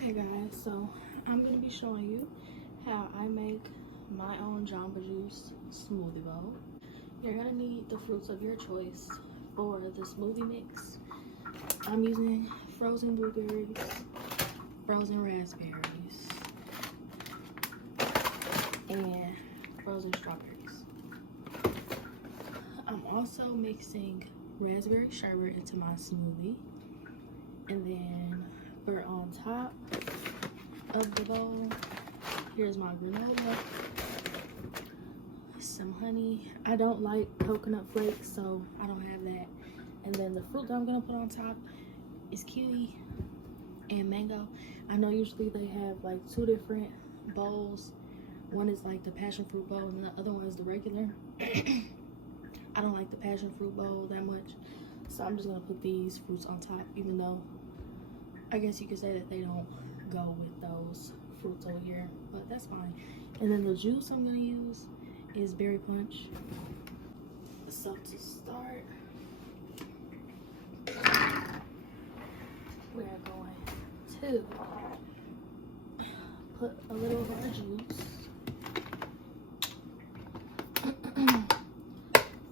Okay guys, so I'm going to be showing you how I make my own Jamba Juice smoothie bowl. You're going to need the fruits of your choice for the smoothie mix. I'm using frozen blueberries, frozen raspberries, and frozen strawberries. I'm also mixing raspberry sherbet into my smoothie, and then for on top of the bowl, here's my granola, some honey. I don't like coconut flakes, so I don't have that. And then the fruit that I'm gonna put on top is kiwi and mango. I know usually they have like two different bowls. One is like the passion fruit bowl and the other one is the regular. I don't like the passion fruit bowl that much, so I'm just gonna put these fruits on top, even though I guess you could say that they don't go with those fruits over here, but that's fine. And then the juice I'm gonna use is berry punch. So to start, we're going to put a little of our juice.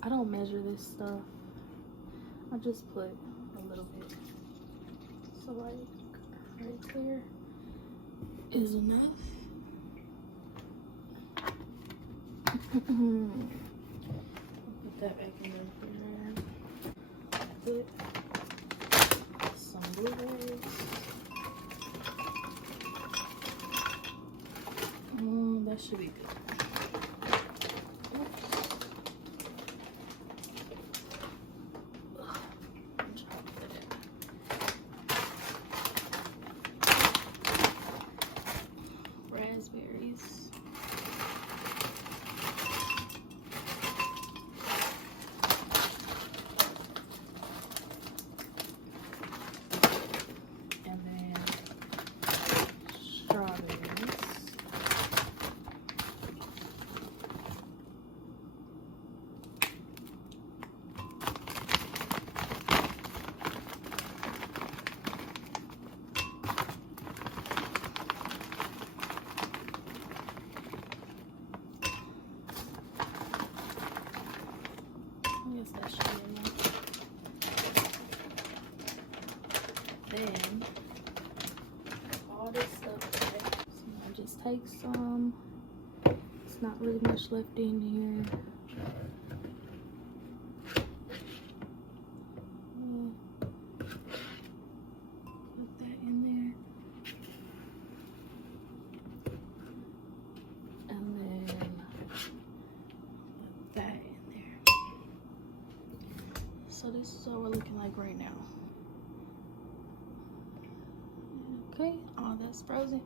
I don't measure this stuff. I just put a little bit. So like right there is enough. Put that back in there. Put some blueberries. That should be good. Raspberries. And then strawberries. That should be enough. Then all this stuff today. So I just take some. It's not really much left in here. Put that in there. And then put that in there. So this is what we're looking like right now. Okay, all that's frozen.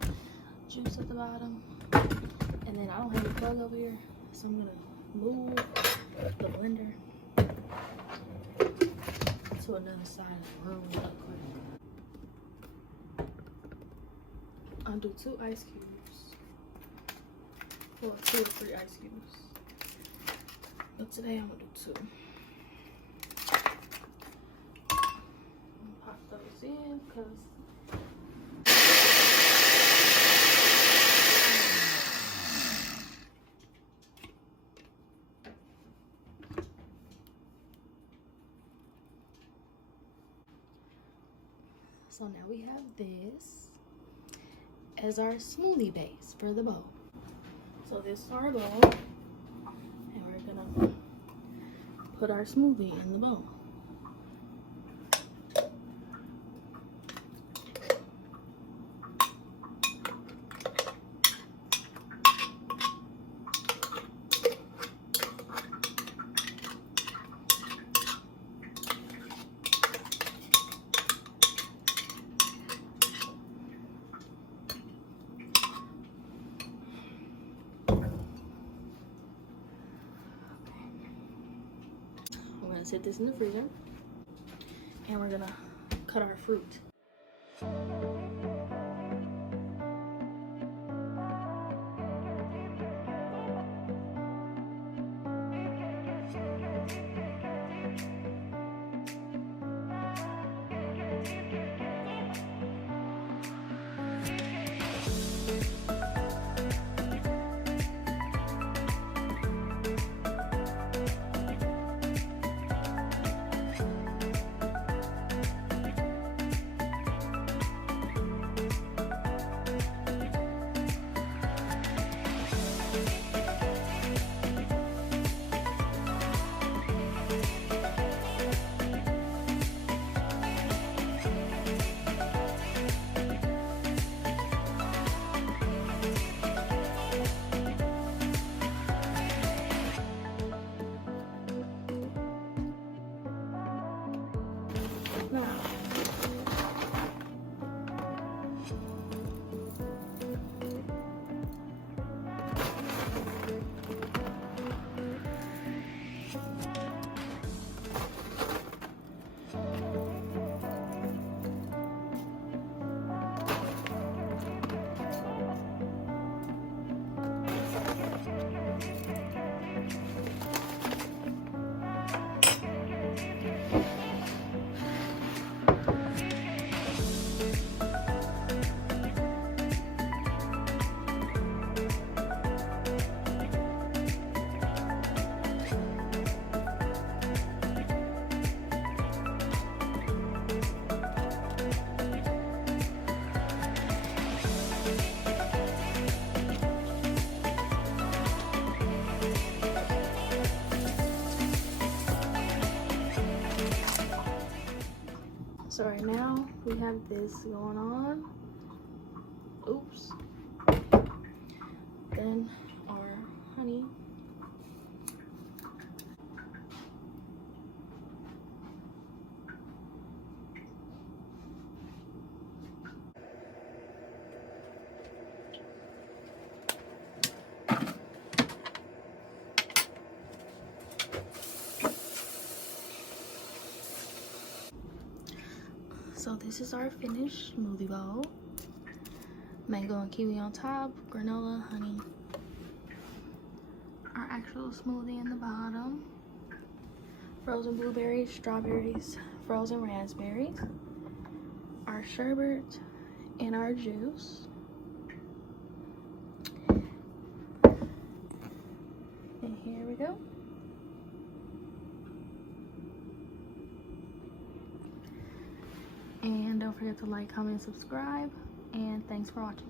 Juice at the bottom. And then I don't have a plug over here, so I'm gonna move the blender to another side of the room real quick. I'll do 2 ice cubes. Or 2 to 3 ice cubes. But today I'm gonna do 2. Pop those in because so now we have this as our smoothie base for the bowl. So this is our bowl, and we're gonna put our smoothie in the bowl. We're gonna set this in the freezer, and we're gonna cut our fruit. So right now we have this going on. Oops. Then our honey. So this is our finished smoothie bowl. Mango and kiwi on top, granola, honey. Our actual smoothie in the bottom. Frozen blueberries, strawberries, frozen raspberries. Our sherbet and our juice. And here we go. And don't forget to like, comment, subscribe, and thanks for watching.